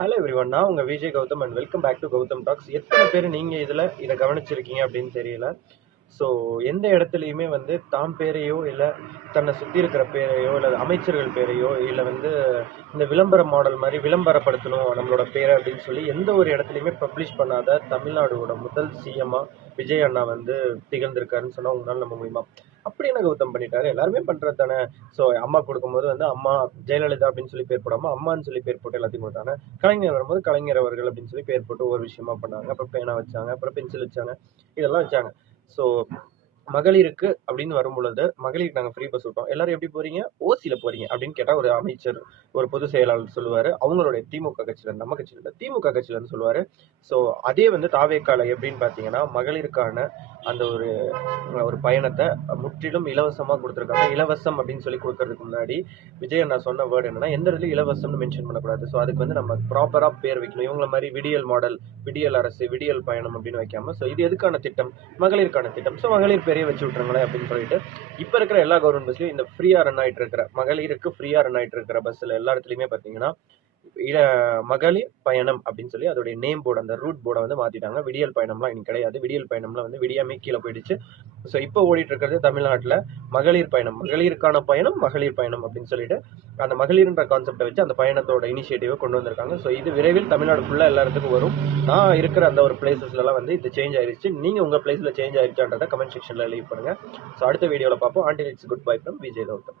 Hello everyone, நான் உங்க Vijay Gautham and welcome back to Gautham talks. எத்தனை பேர் நீங்க இதை கவனிச்சிருக்கீங்க அப்படின்னு தெரியல. ஸோ எந்த இடத்துலையுமே வந்து தாம் பேரையோ இல்லை தன்னை சுற்றி இருக்கிற பேரையோ இல்லை அமைச்சர்கள் பேரையோ இல்லை வந்து இந்த விளம்பர மாடல் மாதிரி விளம்பரப்படுத்தணும் நம்மளோட பேரை அப்படின்னு சொல்லி எந்த ஒரு இடத்துலையுமே பப்ளிஷ் பண்ணாத தமிழ்நாடோட முதல் சிஎம்மா விஜய் அண்ணா வந்து திகழ்ந்திருக்காருன்னு சொன்னால் உங்களால் நம்ப முடியுமா? அப்படி என்ன கௌதம் பண்ணிட்டாரு? எல்லாருமே பண்ணுறது தானே. ஸோ அம்மா கொடுக்கும்போது வந்து அம்மா ஜெயலலிதா அப்படின்னு சொல்லி பேர் போடாமல் அம்மான்னு சொல்லி பேர் போட்டு எல்லாத்தையும் கொடுத்தாங்க. கலைஞர் வரும்போது கலைஞர் அவர்கள் அப்படின்னு சொல்லி பேர் போட்டு ஒவ்வொரு விஷயமா பண்ணாங்க. அப்புறம் பேனா வச்சாங்க, அப்புறம் பென்சில் வச்சாங்க, இதெல்லாம் வச்சாங்க. ஸோ மகளிருக்கு அப்படின்னு வரும்பொழுது மகளிருக்கு நாங்கள் ஃப்ரீ பஸ் விட்டோம். எல்லாரும் எப்படி போறீங்க? ஓசியில போறீங்க அப்படின்னு கேட்டால் ஒரு அமைச்சர், ஒரு பொதுச் செயலாளர் சொல்லுவார். அவங்களுடைய திமுக கட்சியிலேருந்து, நம்ம கட்சியிலேருந்து திமுக கட்சியிலேருந்து சொல்லுவார். ஸோ அதே வந்து தாவேக்கால எப்படின்னு பார்த்தீங்கன்னா மகளிருக்கான அந்த ஒரு ஒரு பயணத்தை முற்றிலும் இலவசமாக கொடுத்துருக்காங்க. இலவசம் அப்படின்னு சொல்லி கொடுக்கறதுக்கு முன்னாடி விஜய் அண்ணா சொன்ன வேர்டு என்னன்னா, எந்த இடத்துல இலவசம்னு மென்ஷன் பண்ணக்கூடாது. ஸோ அதுக்கு வந்து நம்ம ப்ராப்பராக பேர் வைக்கணும். இவங்கள மாதிரி விடியல் மாடல், விடியல் அரசு, விடியல் பயணம் அப்படின்னு வைக்காம, ஸோ இது எதுக்கான திட்டம்? மகளிருக்கான திட்டம். ஸோ மகளிர் பேரையே வச்சு விட்டுருங்களேன் அப்படின்னு சொல்லிட்டு இப்போ இருக்கிற எல்லா கவர்மெண்ட் பஸ்லையும் இந்த ஃப்ரீயாக ரன் ஆகிட்டு இருக்கிற மகளிருக்கு ஃப்ரீயாக ரன் ஆகிட்டு இருக்கிற பஸ்ஸில் எல்லா இடத்துலையுமே பார்த்தீங்கன்னா மகளிர் பயணம் அப்படின்னு சொல்லி அதோடைய நேம் போர்டு, அந்த ரூட் போர்டை வந்து மாத்திட்டாங்க. விடியல் பயணம்லாம் இன்னைக்கு கிடையாது. விடியல் பயணம்லாம் வந்து விடியாமே கீழே போயிடுச்சு. ஸோ இப்போ ஓடிட்டு இருக்கிறது தமிழ்நாட்டில் மகளிர் பயணம், மகளிருக்கான பயணம், மகளிர் பயணம் அப்படின்னு சொல்லிட்டு அந்த மகளிர்ன்ற கான்செப்டை வச்சு அந்த பயணத்தோட இனிஷியேட்டிவை கொண்டு வந்திருக்காங்க. ஸோ இது விரைவில் தமிழ்நாடு ஃபுல்லாக எல்லா இடத்துக்கும் வரும். நான் இருக்கிற அந்த ஒரு பிளேசஸ்லாம் வந்து இது சேஞ்ச் ஆயிடுச்சு. நீங்கள் உங்கள் பிளேஸில் சேஞ்ச் ஆயிடுச்சான்றதை கமெண்ட் செக்ஷனில் லீவ் பண்ணுங்க. ஸோ அடுத்த வீடியோவில் பார்ப்போம். Until it's good bye from Vijay Gautham.